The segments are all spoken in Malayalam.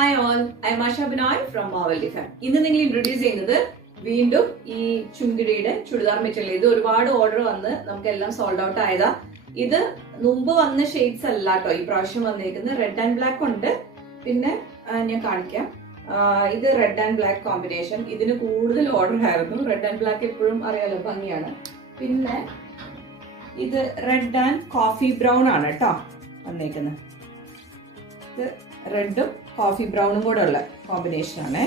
Hi all, I am Asha Binoy from മാവൽ ഡിഫൻ. ഇന്ന് നിങ്ങൾ ഇൻട്രൊഡ്യൂസ് ചെയ്യുന്നത് വീണ്ടും ഈ ചുങ്കിടിയുടെ ചുടിദാർ മെറ്റീരിയൽ. ഇത് ഒരുപാട് ഓർഡർ വന്ന് നമുക്കെല്ലാം സോൾഡ് ഔട്ട് ആയതാ. ഇത് മുമ്പ് വന്ന ഷെയ്ഡ്സ് അല്ല കേട്ടോ ഈ പ്രാവശ്യം വന്നിരിക്കുന്നത്. റെഡ് ആൻഡ് ബ്ലാക്ക് ഉണ്ട്, പിന്നെ ഞാൻ കാണിക്കാം. ഇത് റെഡ് ആൻഡ് ബ്ലാക്ക് കോമ്പിനേഷൻ. ഇതിന് കൂടുതൽ ഓർഡർ ആയിരുന്നു. റെഡ് ആൻഡ് ബ്ലാക്ക് എപ്പോഴും അറിയാലോ, ഭംഗിയാണ്. പിന്നെ ഇത് റെഡ് ആൻഡ് കോഫി ബ്രൗൺ ആണ് കേട്ടോ വന്നേക്കുന്നത്. ഇത് റെഡും കോഫി ബ്രൗണും കൂടെ ഉള്ള കോമ്പിനേഷൻ ആണ്.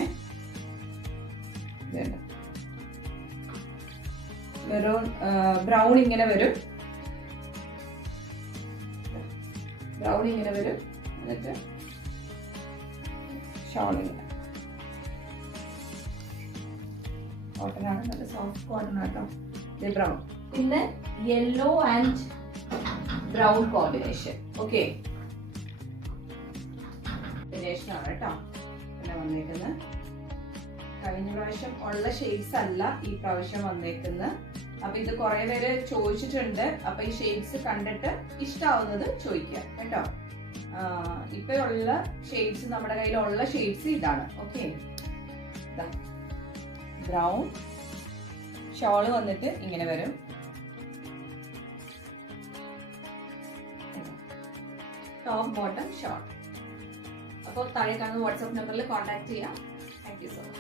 മെറൂൺ ബ്രൗൺ ഇങ്ങനെ വരും, ബ്രൗൺ ഇങ്ങനെ വരും. എന്നിട്ട് ഷോൾ ഇങ്ങനെ കോട്ടൺ ആണ്, നല്ല സോഫ്റ്റ് കോട്ടൺ ആട്ടോ. ഇത് ബ്രൗൺ, പിന്നെ yellow and brown combination. Okay, ആണ് കേട്ടോ പിന്നെ വന്നേക്കുന്നത്. കഴിഞ്ഞ പ്രാവശ്യം ഉള്ള ഷെയ്ഡ്സ് അല്ല ഈ പ്രാവശ്യം വന്നേക്കുന്നത്. അപ്പൊ ഇത് കുറെ പേര് ചോദിച്ചിട്ടുണ്ട്. അപ്പൊ ഈ ഷെയ്ഡ്സ് കണ്ടിട്ട് ഇഷ്ടാവുന്നത് ചോദിക്കാം കേട്ടോ. ഇപ്പൊ ഉള്ള ഷെയ്ഡ്സ്, നമ്മുടെ കയ്യിലുള്ള ഷെയ്ഡ്സ് ഇതാണ്. ഓക്കെ, ബ്രൗൺ ഷോള് വന്നിട്ട് ഇങ്ങനെ വരും. Top bottom short. അപ്പോൾ താഴെ കാണുന്ന വാട്സാപ്പ് നമ്പറിൽ കോൺടാക്ട് ചെയ്യാം. Thank you so much.